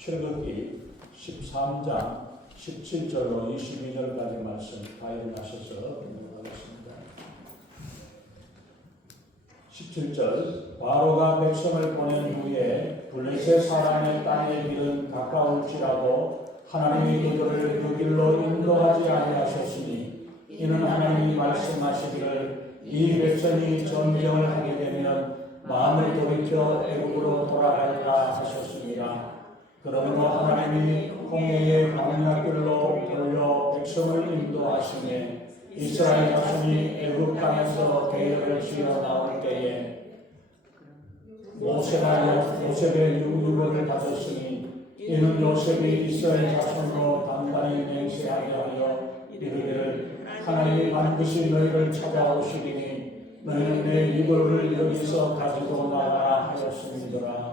출애굽기 13장 17절로 22절까지 말씀 가인하셔서 공부하겠습니다. 17절 바로가 백성을 보낸 후에 블레셋 사람의 땅의 길은 가까울지라도 하나님이 그들을 그 길로 인도하지 아니하셨으니 이는 하나님이 말씀하시기를 이 백성이 전쟁을 하게 되면 마음을 돌이켜 애굽으로 돌아갈까 하셨습니다. 그러므로 하나님이 홍해의 광야길로 돌려 백성을 인도하시매 이스라엘 자손이 애굽 땅에서 대열을 지어 나올 때에 모세가 요셉의 유익을 받았으니 이는 요셉이 이스라엘 자손으로 단단히 맹세하게 하여 이르기를 하나님이 반드시 너희를 찾아오시리니 너희는 내 이불을 여기서 가지고 나가라 하였음이더라.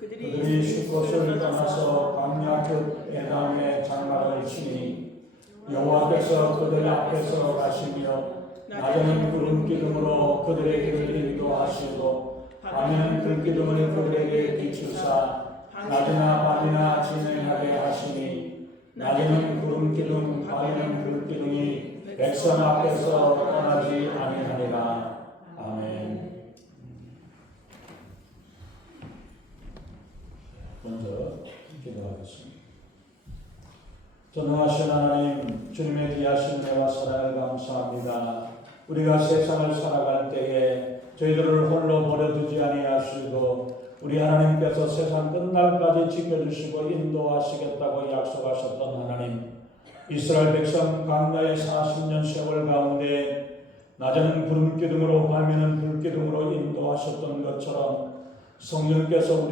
그들이 숫곳을 떠나서 광야 끝 에담의 장막을 치니 여호와께서 그들 앞에서 가시며 낮에는 구름 기둥으로 그들의 길을 인도하시고 밤에는 불기둥을 그들에게 비추사 낮이나 밤이나 진행하게 하시니 낮에는 구름 기둥 밤에는 불기둥이 백성 앞에서 떠나지 아니하리라. 아멘. 먼저 기도하겠습니다. 전능하신 하나님, 주님의 귀하신 은혜와 사랑을 감사합니다. 우리가 세상을 살아갈 때에 저희들을 홀로 버려두지 아니하시고 우리 하나님께서 세상 끝날까지 지켜주시고 인도하시겠다고 약속하셨던 하나님, 이스라엘 백성 광야의 40년 세월 가운데 낮에는 구름기둥으로 밤에는 불기둥으로 인도하셨던 것처럼 성령께서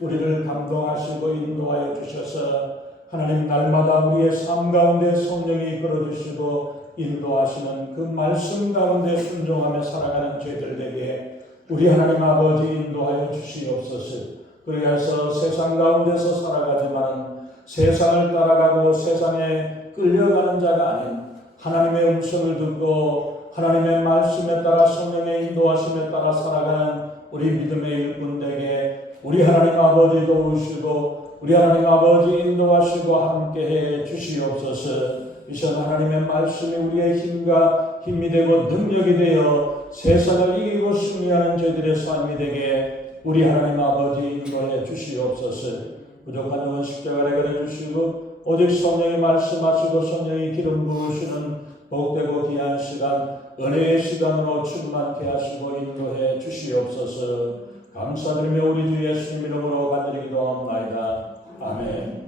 우리를 감동하시고 인도하여 주셔서 하나님 날마다 우리의 삶 가운데 성령이 이끌어주시고 인도하시는 그 말씀 가운데 순종하며 살아가는 저희들에게 우리 하나님 아버지 인도하여 주시옵소서. 그리하여서 세상 가운데서 살아가지만 세상을 따라가고 세상에 끌려가는 자가 아닌 하나님의 음성을 듣고 하나님의 말씀에 따라 성령의 인도하심에 따라 살아가는 우리 믿음의 일꾼들에게 우리 하나님 아버지 도우시고 우리 하나님 아버지 인도하시고 함께해 주시옵소서. 이 시간 하나님의 말씀이 우리의 힘이 되고 능력이 되어 세상을 이기고 승리하는 저희들의 삶이 되게 우리 하나님 아버지 인도해 주시옵소서. 부족한 영혼 십자가에 그려 주시고 오직 성령이 말씀하시고 성령이 기름 부으시는 복되고 귀한 시간 은혜의 시간으로 충만케 하시고 인도해 주시옵소서. 감사드리며 우리 주 예수님 이름으로 간절히 기도합나이다. 아멘.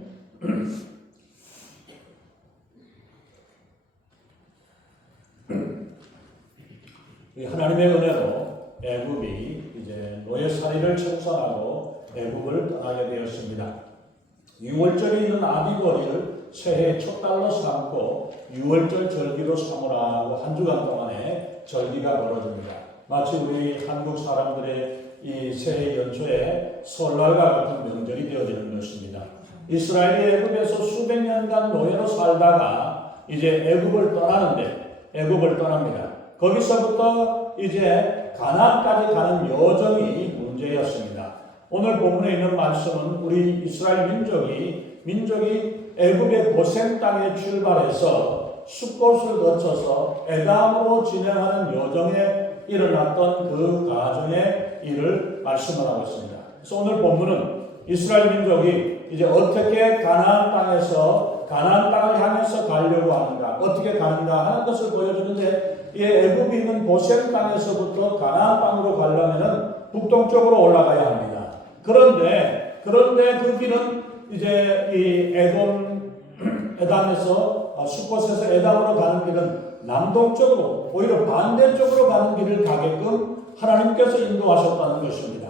하나님의 은혜로 애굽이 이제 노예살이를 청산하고 애굽을 떠나게 되었습니다. 6월절에 있는 아비거리를 새해 첫 달로 삼고 6월절 절기로 삼으라고 한 주간 동안에 절기가 벌어집니다. 마치 우리 한국 사람들의 이 새해 연초에 설날과 같은 명절이 되어지는 것입니다. 이스라엘이 애굽에서 수백 년간 노예로 살다가 이제 애굽을 떠납니다. 거기서부터 이제 가나안까지 가는 여정이 문제였습니다. 오늘 본문에 있는 말씀은 우리 이스라엘 민족이 애굽의 고센 땅에 출발해서 숫곳을 거쳐서 에담으로 진행하는 여정에 일어났던 그 가정의 일을 말씀을 하고 있습니다. 그래서 오늘 본문은 이스라엘 민족이 이제 어떻게 가나안 땅을 향해서 가려고 하는가, 어떻게 가는가 하는 것을 보여주는데, 이 애굽이 있는 고센 땅에서부터 가나안 땅으로 가려면은 북동쪽으로 올라가야 합니다. 그런데 그 길은 이제 이 에담에서 숫곳에서 에담으로 가는 길은 남동쪽으로 오히려 반대쪽으로 가는 길을 가게끔 하나님께서 인도하셨다는 것입니다.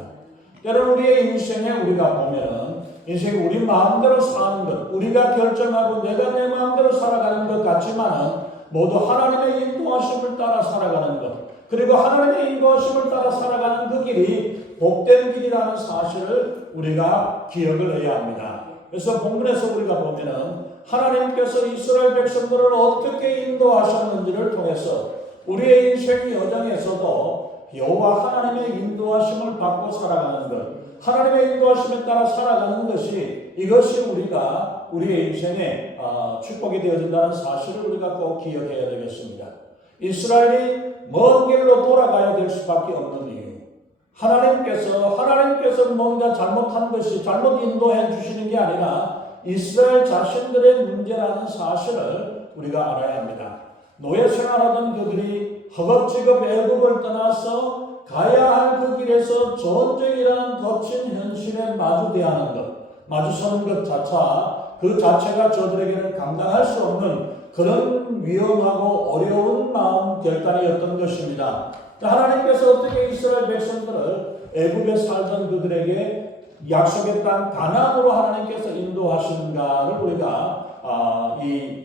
때로는 우리의 인생에 우리가 보면은 인생이 우리 마음대로 사는 것, 우리가 결정하고 내가 내 마음대로 살아가는 것 같지만은 모두 하나님의 인도하심을 따라 살아가는 것, 그리고 하나님의 인도하심을 따라 살아가는 그 길이 복된 길이라는 사실을 우리가 기억을 해야 합니다. 그래서 본문에서 우리가 보면은 하나님께서 이스라엘 백성들을 어떻게 인도하셨는지를 통해서 우리의 인생 여정에서도 여호와 하나님의 인도하심을 받고 살아가는 것, 하나님의 인도하심에 따라 살아가는 것이 이것이 우리가 우리의 인생에 축복이 되어진다는 사실을 우리가 꼭 기억해야 되겠습니다. 이스라엘이 먼 길로 돌아가야 될 수밖에 없는 이유, 하나님께서 뭔가 잘못한 것이 잘못 인도해 주시는 게 아니라 이스라엘 자신들의 문제라는 사실을 우리가 알아야 합니다. 노예 생활하던 그들이 허겁지겁 애국을 떠나서 가야 할 그 길에서 전쟁이라는 거친 현실에 마주서는 것 그 자체가 저들에게는 감당할 수 없는 그런 위험하고 어려운 마음 결단이었던 것입니다. 하나님께서 어떻게 이스라엘 백성들을 애국에 살던 그들에게 약속의 땅 가나안으로 하나님께서 인도하시는가를 우리가 이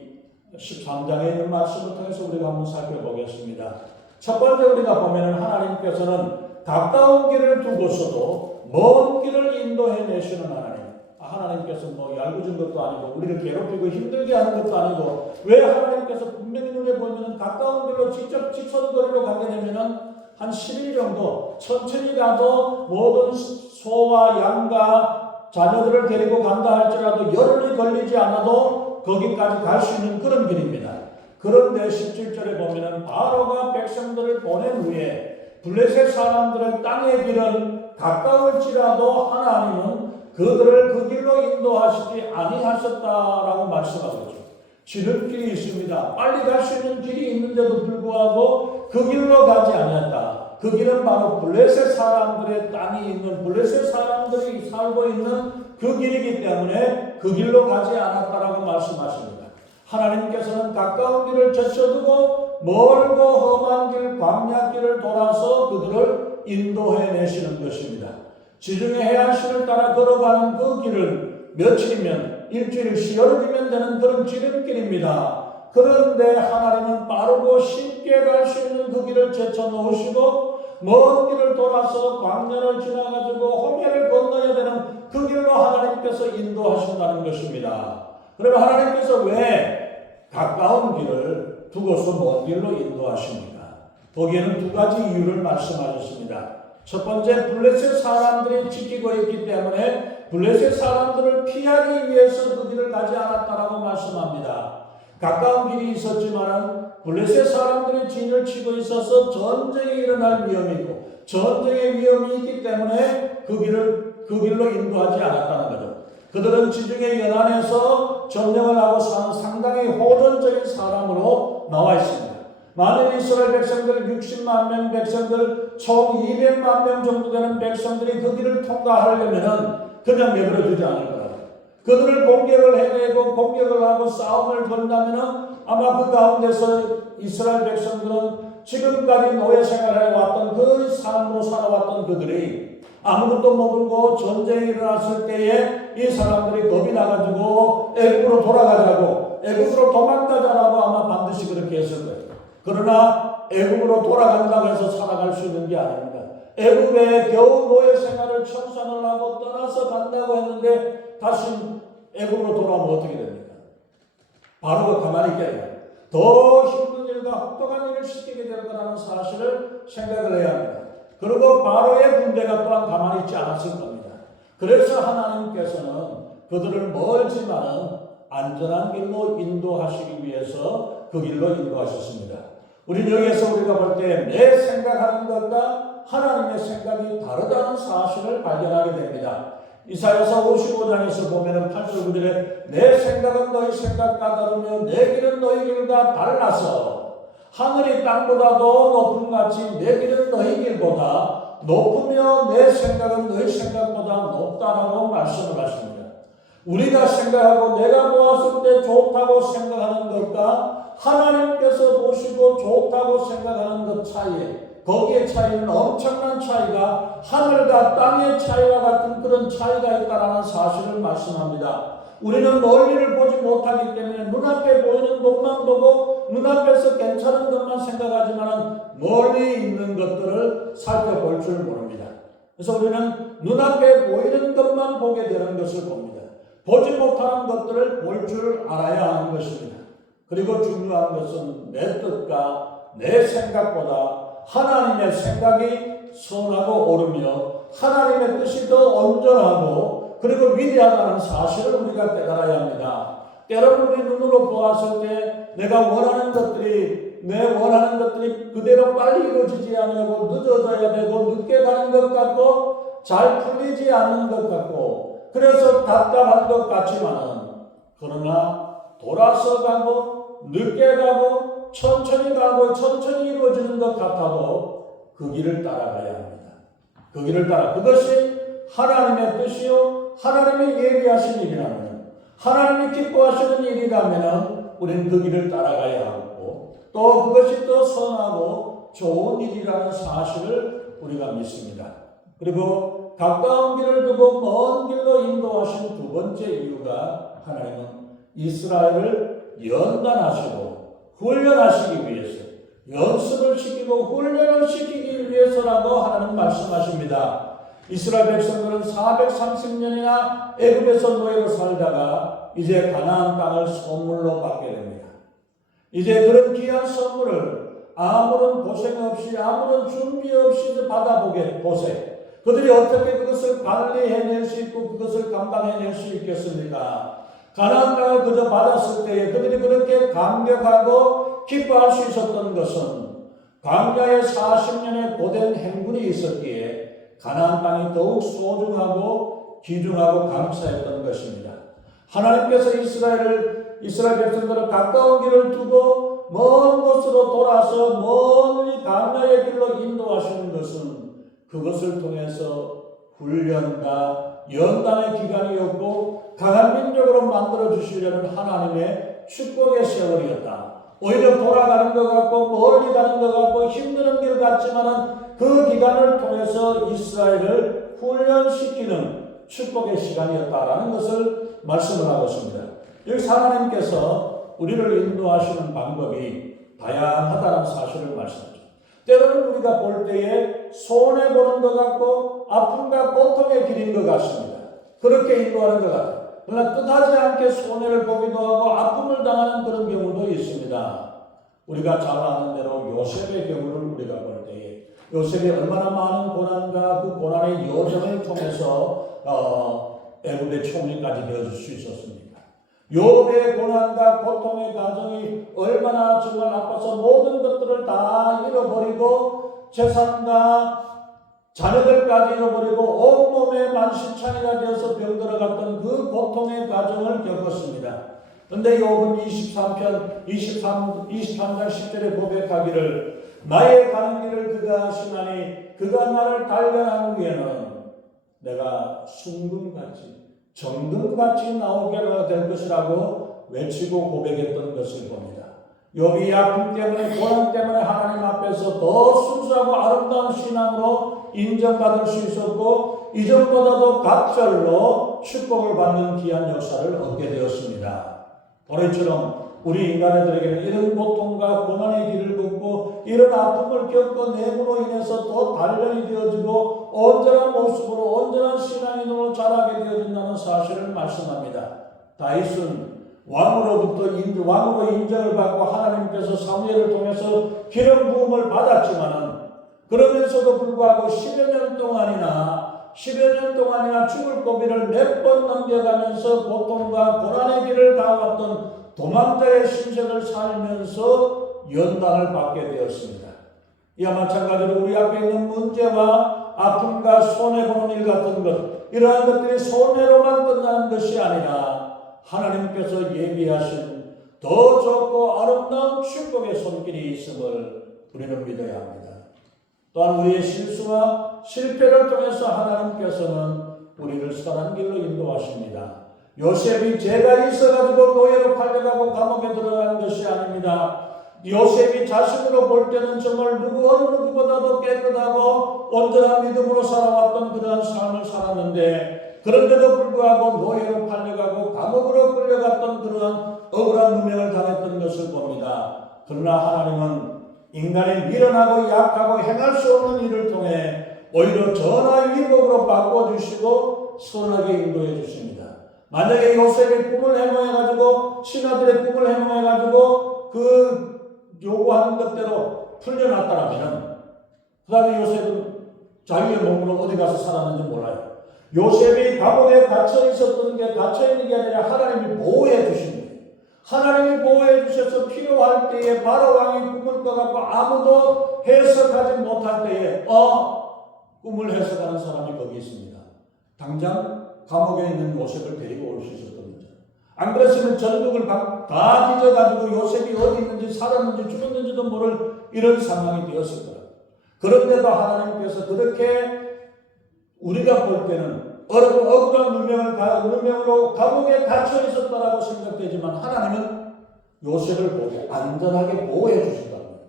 13장에 있는 말씀을 통해서 우리가 한번 살펴보겠습니다. 첫 번째 우리가 보면은 하나님께서는 가까운 길을 두고서도 먼 길을 인도해 내시는 하나님. 하나님께서 뭐 얄궂은 것도 아니고 우리를 괴롭히고 힘들게 하는 것도 아니고, 왜 하나님께서 분명히 눈에 보면은 가까운 길로 직접 직선거리로 가게 되면은 한 10일 정도 천천히 가도 모든 소와 양과 자녀들을 데리고 간다 할지라도 열흘이 걸리지 않아도 거기까지 갈 수 있는 그런 길입니다. 그런데 17절에 보면은 바로가 백성들을 보낸 후에 블레셋 사람들의 땅의 길은 가까울지라도 하나님은 그들을 그 길로 인도하시지 아니하셨다라고 말씀하고 있죠. 지름길이 있습니다. 빨리 갈 수 있는 길이 있는데도 불구하고 그 길로 가지 아니했다. 그 길은 바로 블레셋 사람들의 땅이 있는, 블레셋 사람들이 살고 있는 그 길이기 때문에 그 길로 가지 않았다라고 말씀하십니다. 하나님께서는 가까운 길을 제쳐두고 멀고 험한 길, 광야길을 돌아서 그들을 인도해 내시는 것입니다. 지중해 해안시를 따라 걸어가는 그 길을 며칠이면 일주일 시열이면 되는 그런 지름길입니다. 그런데 하나님은 빠르고 쉽게 갈 수 있는 그 길을 제쳐놓으시고 먼 길을 돌아서 광야를 지나가지고 홍해를 건너야 되는 그 길로 하나님께서 인도하신다는 것입니다. 그러면 하나님께서 왜 가까운 길을 두고서 먼 길로 인도하십니까? 거기에는 두 가지 이유를 말씀하셨습니다. 첫 번째, 블레셋 사람들이 지키고 있기 때문에 블레셋 사람들을 피하기 위해서 그 길을 가지 않았다라고 말씀합니다. 가까운 길이 있었지만 블레셋 사람들이 진을 치고 있어서 전쟁이 일어날 위험이 있고 전쟁의 위험이 있기 때문에 그 길로 인도하지 않았다는 거죠. 그들은 지중해 연안에서 점령을 하고 사는 상당히 호전적인 사람으로 나와 있습니다. 많은 이스라엘 백성들 60만 명 백성들 총 200만 명 정도 되는 백성들이 그 길을 통과하려면 그냥 내버려 두지 않을 거라고. 그들을 공격을 해내고 공격을 하고 싸움을 건다면 아마 그 가운데서 이스라엘 백성들은 지금까지 노예 생활해 왔던 그 삶으로 살아왔던 그들이 아무것도 모르고 전쟁이 일어났을 때에 이 사람들이 겁이 나가지고 애국으로 돌아가자고, 애국으로 도망가자라고 아마 반드시 그렇게 했을 거예요. 그러나 애국으로 돌아간다고 해서 살아갈 수 있는 게 아닙니다. 애국에 겨우 노예 생활을 청산을 하고 떠나서 간다고 했는데 다시 애국으로 돌아오면 어떻게 됩니까? 바로가 가만히 있게 더 힘든 일과 혹독한 일을 시키게 될 거라는 사실을 생각을 해야 합니다. 그리고 바로의 군대가 또한 가만히 있지 않았을 겁니다. 그래서 하나님께서는 그들을 멀지만은 안전한 길로 인도하시기 위해서 그 길로 인도하셨습니다. 우리는 여기에서 우리가 볼 때 내 생각하는 것과 하나님의 생각이 다르다는 사실을 발견하게 됩니다. 이사야서 55장에서 보면은 8절 9절에 내 생각은 너희 생각과 다르며 내 길은 너희 길과 달라서 하늘이 땅보다도 높은 같이 내 길은 너희 길보다 높으며 내 생각은 너희 생각보다 높다라고 말씀을 하십니다. 우리가 생각하고 내가 보았을 때 좋다고 생각하는 것과 하나님께서 보시고 좋다고 생각하는 것 사이에, 거기에 차이는 엄청난 차이가 하늘과 땅의 차이와 같은 그런 차이가 있다는 사실을 말씀합니다. 우리는 멀리를 보지 못하기 때문에 눈앞에 보이는 것만 보고 눈앞에서 괜찮은 것만 생각하지만 멀리 있는 것들을 살펴볼 줄 모릅니다. 그래서 우리는 눈앞에 보이는 것만 보게 되는 것을 봅니다. 보지 못하는 것들을 볼 줄 알아야 하는 것입니다. 그리고 중요한 것은 내 뜻과 내 생각보다 하나님의 생각이 선하고 옳으며 하나님의 뜻이 더 온전하고 그리고 위대하다는 사실을 우리가 깨달아야 합니다. 때로는 우리 눈으로 보았을 때 내가 원하는 것들이 내 원하는 것들이 그대로 빨리 이루어지지 않고 늦어져야 되고 늦게 가는 것 같고 잘 풀리지 않는 것 같고 그래서 답답한 것 같지만은 그러나 돌아서 가고 늦게 가고 천천히 가고 천천히 이루어지는 것 같아도 그 길을 따라가야 합니다. 그 길을 따라 그것이 하나님의 뜻이요 하나님의 예비하신 일이라면 하나님이 기뻐하시는 일이라면 우리는 그 길을 따라가야 하고 또 그것이 더 선하고 좋은 일이라는 사실을 우리가 믿습니다. 그리고 가까운 길을 두고 먼 길로 인도하신 두 번째 이유가 하나님은 이스라엘을 연단하시고 훈련하시기 위해서 연습을 시키고 훈련을 시키기 위해서라고 하나님 말씀하십니다. 이스라엘 백성들은 430년이나 애굽에서 노예로 살다가 이제 가나안 땅을 선물로 받게 됩니다. 이제 그런 귀한 선물을 아무런 고생 없이 아무런 준비 없이 받아보게 보세요. 그들이 어떻게 그것을 관리해낼 수 있고 그것을 감당해낼 수 있겠습니까? 가나안 땅을 그저 받았을 때에 그들이 그렇게 감격하고 기뻐할 수 있었던 것은 광야에 40년의 고된 행군이 있었기에 가나안 땅이 더욱 소중하고 귀중하고 감사했던 것입니다. 하나님께서 이스라엘 백성들을 가까운 길을 두고 먼 곳으로 돌아서 멀리 광야의 길로 인도하시는 것은 그것을 통해서 훈련과 연단의 기간이었고 강한 민족으로 만들어 주시려는 하나님의 축복의 세월이었다. 오히려 돌아가는 것 같고 멀리 가는 것 같고 힘드는 길 같지만은 그 기간을 통해서 이스라엘을 훈련시키는 축복의 시간이었다라는 것을 말씀을 하고 있습니다. 여기서 하나님께서 우리를 인도하시는 방법이 다양하다는 사실을 말씀하죠. 때로는 우리가 볼 때에 손해보는 것 같고 아픔과 고통의 길인 것 같습니다. 그렇게 인도하는 것 같아요. 그러나 뜻하지 않게 손해를 보기도 하고 아픔을 당하는 그런 경우도 있습니다. 우리가 잘 아는 대로 요셉의 경우를 우리가 볼 때에 요셉이 얼마나 많은 고난과 그 고난의 여정을 통해서 애굽의 총리까지 되어줄 수 있었습니까? 욥의 고난과 고통의 과정이 얼마나 정말 아파서 모든 것들을 다 잃어버리고 재산과 자녀들까지 잃어버리고 온몸에 만신창이가 되어서 병들어갔던 그 고통의 과정을 겪었습니다. 그런데 욥은 23장 10절에 고백하기를 나의 가는 길을 그가 아시나니 그가 나를 단련한 후에는 내가 순금같이 정금같이 나오게 될 것이라고 외치고 고백했던 것을 봅니다. 욥이 아픔 때문에 고난 때문에 하나님 앞에서 더 순수하고 아름다운 신앙으로 인정받을 수 있었고 이전보다도 갑절로 축복을 받는 귀한 역사를 얻게 되었습니다. 오늘 이처럼 우리 인간들에게는 이런 고통과 고난의 길을 걷고 이런 아픔을 겪고 내부로 인해서 더 단련이 되어지고 온전한 모습으로 온전한 신앙인으로 자라게 되어진다는 사실을 말씀합니다. 다윗은 왕으로 인정을 받고 하나님께서 사무엘을 통해서 기름 부음을 받았지만은 그러면서도 불구하고 10여 년 동안이나 죽을 고비를 몇 번 넘겨가면서 고통과 고난의 길을 다왔던 도망자의 신세를 살면서 연단을 받게 되었습니다. 이와 마찬가지로 우리 앞에 있는 문제와 아픔과 손해보는 일 같은 것 이러한 것들이 손해로만 끝나는 것이 아니라 하나님께서 예비하신 더 좋고 아름다운 축복의 손길이 있음을 우리는 믿어야 합니다. 또한 우리의 실수와 실패를 통해서 하나님께서는 우리를 선한 길로 인도하십니다. 요셉이 죄가 있어가지고 노예로 팔려가고 감옥에 들어간 것이 아닙니다. 요셉이 자신으로 볼 때는 정말 어느 누구보다도 깨끗하고 온전한 믿음으로 살아왔던 그러한 삶을 살았는데 그런데도 불구하고 노예로 팔려가고 감옥으로 끌려갔던 그러한 억울한 누명을 당했던 것을 봅니다. 그러나 하나님은 인간이 미련하고 약하고 행할 수 없는 일을 통해 오히려 전화 위복으로 바꿔주시고 선하게 인도해 주십니다. 만약에 요셉이 꿈을 해몽해가지고 신하들의 꿈을 해몽해가지고 그 요구하는 것대로 풀려났다면 그 다음에 요셉은 자기의 몸으로 어디 가서 살았는지 몰라요. 요셉이 감옥에 갇혀 있었던 게 갇혀 있는 게 아니라 하나님이 보호해 주신 거예요. 하나님이 보호해 주셔서 필요할 때에 바로 왕이 꿈을 꿔갖고 아무도 해석하지 못할 때에 꿈을 해석하는 사람이 거기 있습니다. 당장 감옥에 있는 요셉을 데리고 올 수 있었던 거죠. 안 그랬으면 전국을 다 뒤져가지고 요셉이 어디 있는지 살았는지 죽었는지도 모를 이런 상황이 되었을 거예요. 그런데도 하나님께서 그렇게 우리가 볼 때는 억울한 누명으로 감옥에 갇혀 있었다라고 생각되지만 하나님은 요셉을 안전하게 보호해 주신다는 거예요.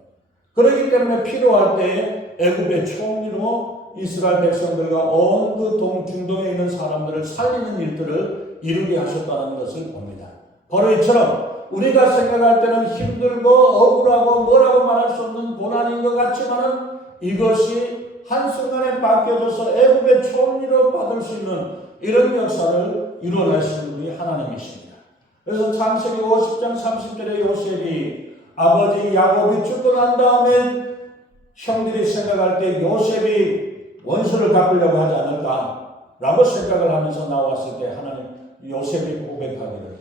그렇기 때문에 필요할 때 애굽의 총리로 이스라엘 백성들과 온 그 중동에 있는 사람들을 살리는 일들을 이루게 하셨다는 것을 봅니다. 바로 이처럼 우리가 생각할 때는 힘들고 억울하고 뭐라고 말할 수 없는 고난인 것 같지만은 이것이 한순간에 바뀌어져서 애굽의 총리로 받을 수 있는 이런 역사를 이루어내시는 분이 하나님이십니다. 그래서 창세기 50장 30절에 요셉이 아버지 야곱이 죽고 난 다음에 형들이 생각할 때 요셉이 원수를 갚으려고 하지 않을까라고 생각을 하면서 나왔을 때 하나님 요셉이 고백하기를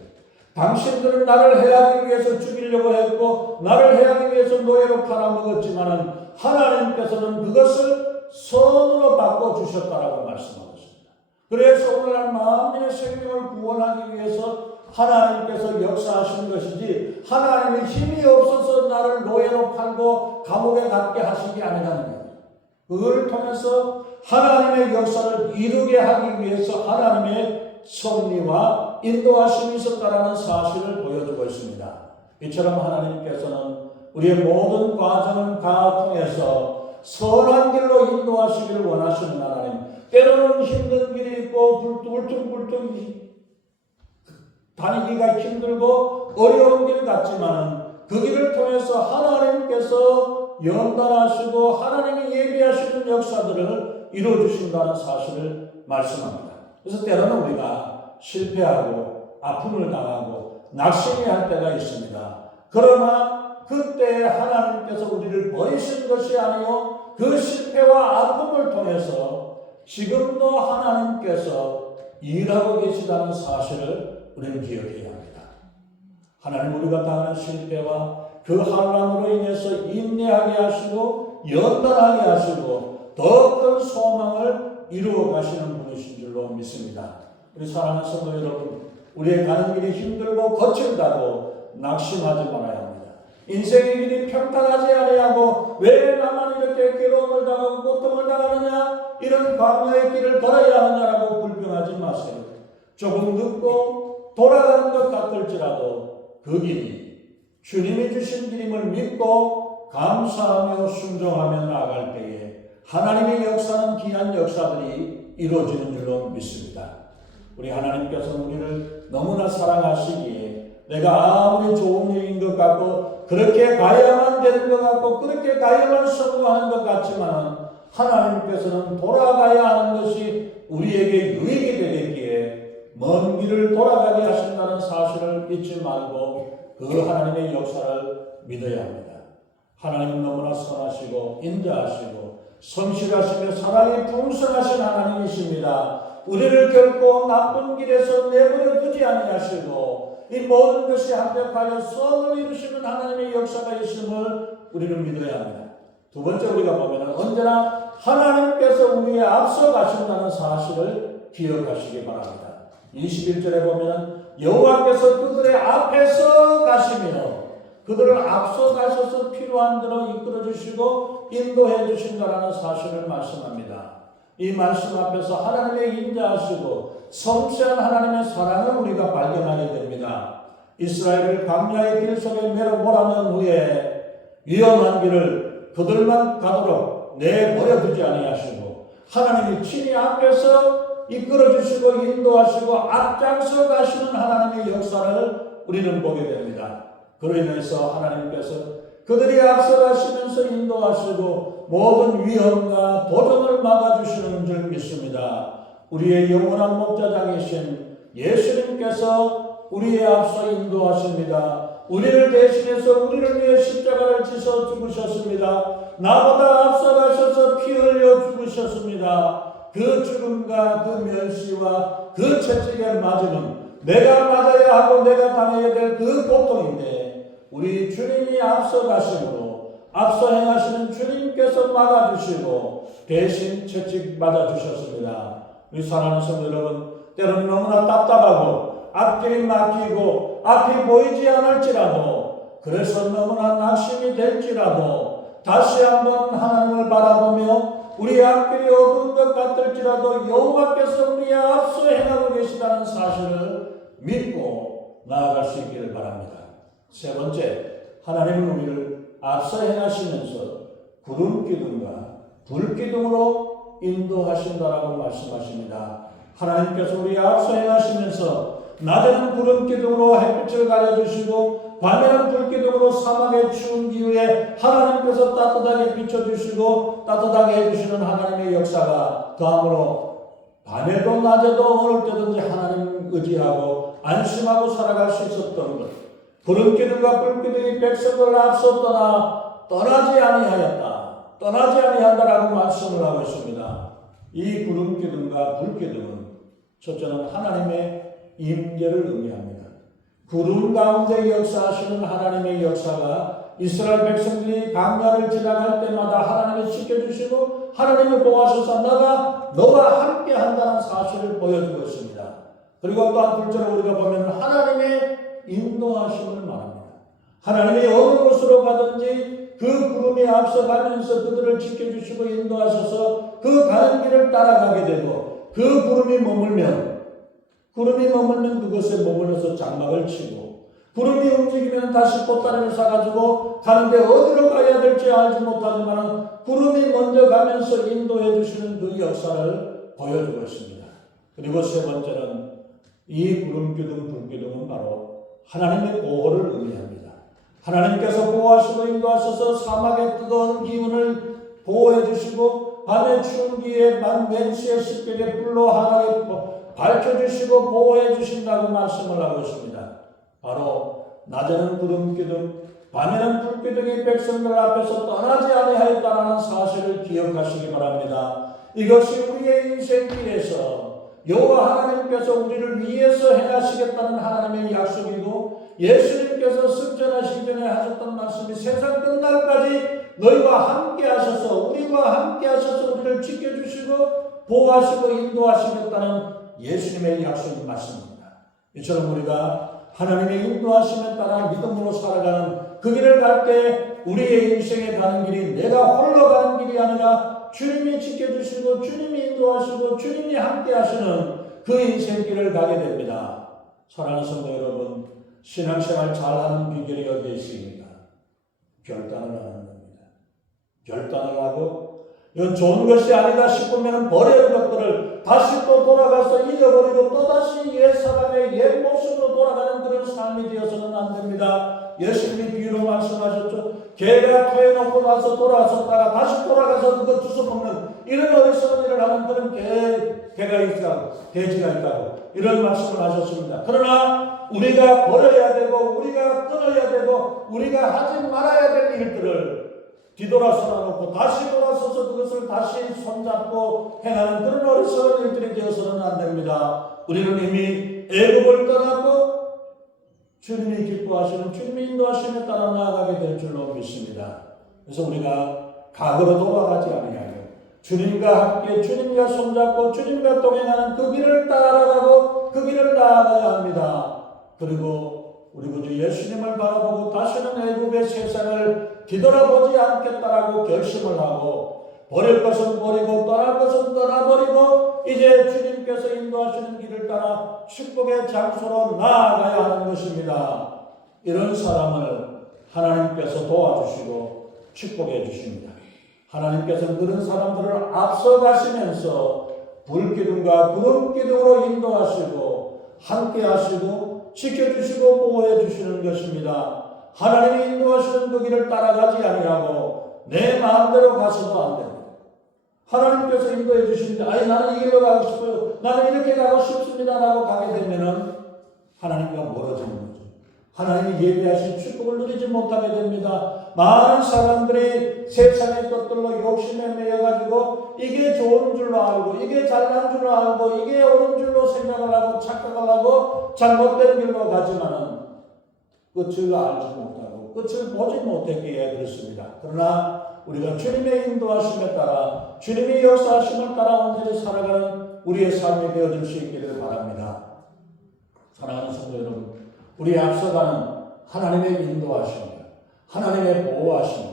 당신들은 나를 해하기 위해서 죽이려고 했고 나를 해하기 위해서 노예로 팔아먹었지만은 하나님께서는 그것을 선으로 바꿔주셨다라고 말씀하고 있습니다. 그래서 오늘날 만민의 생명을 구원하기 위해서 하나님께서 역사하시는 것이지 하나님의 힘이 없어서 나를 노예로 팔고 감옥에 갇게 하신 게 아니라는 거예요. 그걸 통해서 하나님의 역사를 이루게 하기 위해서 하나님의 섭리와 인도하심이 있었다라는 사실을 보여주고 있습니다. 이처럼 하나님께서는 우리의 모든 과정을 다 통해서 선한 길로 인도하시기를 원하시는 하나님. 때로는 힘든 길이 있고 울퉁불퉁 다니기가 힘들고 어려운 길 같지만 그 길을 통해서 하나님께서 연단하시고 하나님이 예비하시는 역사들을 이루어주신다는 사실을 말씀합니다. 그래서 때로는 우리가 실패하고 아픔을 당하고 낙심이 할 때가 있습니다. 그러나 그때 하나님께서 우리를 버리신 것이 아니요 그 실패와 아픔을 통해서 지금도 하나님께서 일하고 계시다는 사실을 우리는 기억해야 합니다. 하나님 우리가 당하는 실패와 그 환난으로 인해서 인내하게 하시고 연단하게 하시고 더 큰 소망을 이루어 가시는 분이신 줄로 믿습니다. 우리 사랑하는 성도 여러분, 우리의 가는 길이 힘들고 거칠다고 낙심하지 말아야 합니다. 인생의 길이 평탄하지 아니하고 왜 나만 이렇게 괴로움을 당하고 고통을 당하느냐 이런 광야의 길을 걸어야 하느냐라고 불평하지 마세요. 조금 늦고 돌아가는 것 같을지라도 그 길이 주님이 주신 길임을 믿고 감사하며 순종하며 나아갈 때에 하나님의 역사는 귀한 역사들이 이루어지는 줄로 믿습니다. 우리 하나님께서는 우리를 너무나 사랑하시기에 내가 아무리 좋은 일인 것 같고 그렇게 가야만 되는 것 같고 그렇게 가야만 성공하는 것 같지만 하나님께서는 돌아가야 하는 것이 우리에게 유익이 되겠기에 먼 길을 돌아가게 하신다는 사실을 잊지 말고 그 하나님의 역사를 믿어야 합니다. 하나님은 너무나 선하시고 인자하시고 성실하시며 사랑이 풍성하신 하나님이십니다. 우리를 결코 나쁜 길에서 내버려 두지 아니하시고 이 모든 것이 합력하여 선을 이루시는 하나님의 역사가 있음을 우리는 믿어야 합니다. 두 번째 우리가 보면 언제나 하나님께서 우리에 앞서 가신다는 사실을 기억하시기 바랍니다. 21절에 보면 여호와께서 그들의 앞에서 가시며 그들을 앞서 가셔서 필요한 대로 이끌어 주시고 인도해 주신다라는 사실을 말씀합니다. 이 말씀 앞에서 하나님의 인자하시고 섬세한 하나님의 사랑을 우리가 발견하게 됩니다. 이스라엘을 광야의 길 속에 몰아넣은 후에 위험한 길을 그들만 가도록 내버려 두지 아니하시고 하나님이 친히 앞에서 이끌어 주시고 인도하시고 앞장서 가시는 하나님의 역사를 우리는 보게 됩니다. 그로 인해서 하나님께서 그들이 앞서 가시면서 인도하시고 모든 위험과 도전을 막아주시는 줄 믿습니다. 우리의 영원한 목자장이신 예수님께서 우리의 앞서 인도하십니다. 우리를 대신해서 우리를 위해 십자가를 지서 죽으셨습니다. 나보다 앞서가셔서 피 흘려 죽으셨습니다. 그 죽음과 그 멸시와 그 채찍에 맞으면 내가 맞아야 하고 내가 당해야 될 그 고통인데 우리 주님이 앞서가심으로 앞서 행하시는 주님께서 막아주시고 대신 채찍 맞아주셨습니다. 우리 사랑하는 성도 여러분, 때로는 너무나 답답하고 앞길이 막히고 앞이 보이지 않을지라도 그래서 너무나 낙심이 될지라도 다시 한번 하나님을 바라보며 우리 앞길이 어두운 것 같을지라도 여호와께서 우리의 앞서 행하고 계시다는 사실을 믿고 나아갈 수 있기를 바랍니다. 세 번째, 하나님은 우리를 앞서 행하시면서 구름 기둥과 불 기둥으로 인도하신다라고 말씀하십니다. 하나님께서 우리 앞서 행하시면서 낮에는 구름 기둥으로 햇빛을 가려주시고 밤에는 불 기둥으로 사막의 추운 기후에 하나님께서 따뜻하게 비춰주시고 따뜻하게 해주시는 하나님의 역사가 더함으로 밤에도 낮에도 어느 때든지 하나님 의지하고 안심하고 살아갈 수 있었던 것, 구름 기둥과 불 기둥이 백성을 앞서 떠나지 아니한다라고 말씀을 하고 있습니다. 이 구름 기둥과 불 기둥은 첫째는 하나님의 임재를 의미합니다. 구름 가운데 역사하시는 하나님의 역사가 이스라엘 백성들이 광야를 지나갈 때마다 하나님이 지켜주시고 하나님을 보호하셔서 너와 함께 한다는 사실을 보여주고 있습니다. 그리고 또한 둘째로 우리가 보면 하나님의 인도하심을 말합니다. 하나님이 어느 곳으로 가든지 그 구름이 앞서가면서 그들을 지켜주시고 인도하셔서 그 가는 길을 따라가게 되고 그 구름이 머물면 그것에 머물러서 장막을 치고 구름이 움직이면 다시 꽃다리를 싸가지고 가는데 어디로 가야 될지 알지 못하지만 구름이 먼저 가면서 인도해 주시는 그 역사를 보여주고 있습니다. 그리고 세 번째는 이 구름 기둥, 불 기둥은 바로 하나님의 보호를 의미합니다. 하나님께서 보호하시고 인도하셔서 사막의 뜨거운 기운을 보호해 주시고 밤의 추운 기에 만멘시의 습격에 불로 하나에 밝혀주시고 보호해 주신다고 말씀을 하고 있습니다. 바로 낮에는 구름 기둥, 밤에는 불 기둥이 백성들 앞에서 떠나지 아니하였다는 사실을 기억하시기 바랍니다. 이것이 우리의 인생길에서 여호와 하나님께서 우리를 위해서 행하시겠다는 하나님의 약속이고 예수님께서 승천하시기 전에 하셨던 말씀이 세상 끝날까지 너희와 함께 하셔서 우리와 함께 하셔서 우리를 지켜주시고 보호하시고 인도하시겠다는 예수님의 약속이 맞습니다. 이처럼 우리가 하나님의 인도하심에 따라 믿음으로 살아가는 그 길을 갈 때 우리의 인생에 가는 길이 내가 홀로 가는 길이 아니라 주님이 지켜주시고 주님이 인도하시고 주님이 함께 하시는 그 인생길을 가게 됩니다. 사랑하는 성도 여러분, 신앙생활 잘하는 비결이 어디에 있습니까? 결단을 하는 겁니다. 결단을 하고 이건 좋은 것이 아니다 싶으면 버려야 것들을 다시 또 돌아가서 잊어버리고 또다시 옛 사람의 옛 모습으로 돌아가는 그런 삶이 되어서는 안 됩니다. 예수님이 비유로 말씀하셨죠. 개가 토해 놓고 나서 돌아섰다가 다시 돌아가서 그거 주워먹는 이런 어리석은 일을 하는 그런 개가 있다고, 돼지가 있다고 이런 말씀을 하셨습니다. 그러나 우리가 버려야 되고 우리가 끊어야 되고 우리가 하지 말아야 될 일들을 뒤돌아서 놓고 다시 돌아서서 그것을 다시 손잡고 행하는 그런 어리석은 일들이 되어서는 안 됩니다. 우리는 이미 애굽을 떠났고 주님이 기뻐하시는 주님이 인도하심에 따라 나아가게 될 줄로 믿습니다. 그래서 우리가 과거로 돌아가지 아니하고 주님과 함께 주님과 손잡고 주님과 동행하는 그 길을 따라가고 그 길을 나아가야 합니다. 그리고 우리 구주 예수님을 바라보고 다시는 애굽의 세상을 뒤돌아보지 않겠다라고 결심을 하고 버릴 것은 버리고 떠날 것은 떠나버리고 이제 주님께서 인도하시는 길을 따라 축복의 장소로 나아가야 하는 것입니다. 이런 사람을 하나님께서 도와주시고 축복해 주십니다. 하나님께서는 그런 사람들을 앞서 가시면서 불기둥과 구름기둥으로 인도하시고 함께 하시고 지켜주시고 보호해 주시는 것입니다. 하나님이 인도하시는 그 길을 따라가지 아니하고 내 마음대로 가서도 안 됩니다. 하나님께서 인도해 주시는데 나는 이 길로 가고 싶어요. 나는 이렇게 가고 싶습니다 라고 가게 되면은 하나님과 멀어지는 거죠. 하나님이 예비하신 축복을 누리지 못하게 됩니다. 많은 사람들이 세상의 것들로 욕심에 매여가지고 이게 좋은 줄로 알고 이게 잘난 줄로 알고 이게 옳은 줄로 생각을 하고 착각을 하고 잘못된 길로 가지만은 끝을 알지 못하고 끝을 보지 못했기에 그렇습니다. 그러나 우리가 주님의 인도하심에 따라 주님의 역사하심을 따라 온전히 살아가는 우리의 삶이 되어질 수 있기를 바랍니다. 사랑하는 성도 여러분, 우리 앞서가는 하나님의 인도하심과 하나님의 보호하심과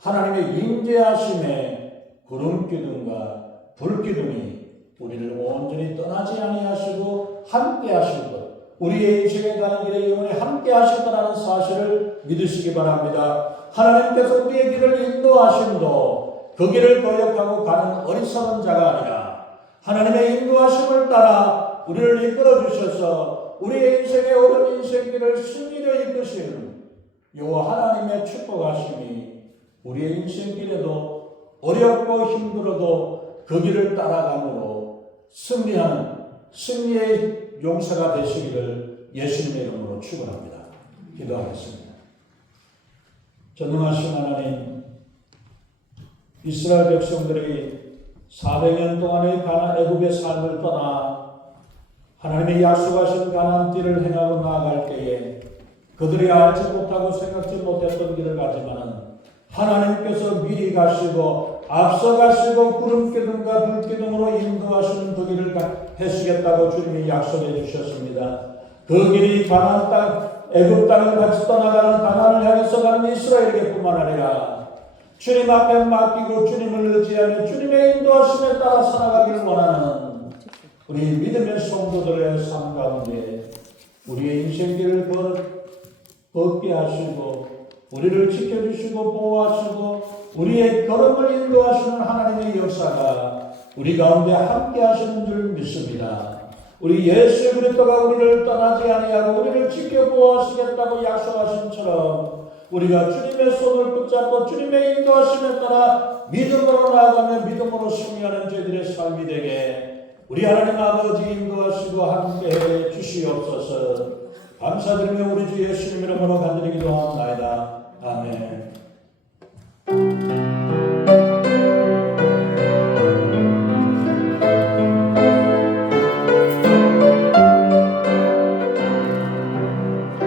하나님의 임재하심의 구름기둥과 불기둥이 우리를 온전히 떠나지 아니하시고 함께 하실 것, 우리의 인생에 가는 길에 영원히 함께 하실 거라는 사실을 믿으시기 바랍니다. 하나님께서 우리의 길을 인도하심도 그 길을 거역하고 가는 어리석은 자가 아니라 하나님의 인도하심을 따라 우리를 이끌어 주셔서 우리의 인생의 옳은 인생길을 승리로 이끄시는 요 하나님의 축복하심이 우리의 인생길에도 어렵고 힘들어도 그 길을 따라감으로 승리하는 승리의 용사가 되시기를 예수님의 이름으로 축원합니다. 기도하겠습니다. 전능하신 하나님, 이스라엘 백성들이 400년 동안의 애굽의 삶을 떠나 하나님의 약속하신 가나안 길을 행하고 나아갈 때에 그들이 알지 못하고 생각지 못했던 길을 가지만은 하나님께서 미리 가시고 앞서 가시고 구름기둥과 불기둥으로 인도하시는 그 길을 해주시겠다고 주님이 약속해 주셨습니다. 그 길이 가나안 땅, 애굽 땅을 같이 떠나가는 가나안을 향해서 가는 이스라엘에게뿐만 아니라 주님 앞에 맡기고 주님을 의지하며 주님의 인도하심에 따라 살아가기를 원하는 우리 믿음의 성도들의 삶 가운데 우리의 인생길을 걷게 하시고 우리를 지켜주시고 보호하시고 우리의 걸음을 인도하시는 하나님의 역사가 우리 가운데 함께 하시는 줄 믿습니다. 우리 예수 그리스도가 우리를 떠나지 아니하고 우리를 지켜 보호하시겠다고 약속하신처럼 우리가 주님의 손을 붙잡고 주님의 인도하심에 따라 믿음으로 나아가며 믿음으로 승리하는 저희들의 삶이 되게 우리 하나님 아버지 인도하시고 함께해 주시옵소서. 감사드리며 우리 주 예수님 이름으로 간절히 기도합니다. 아멘.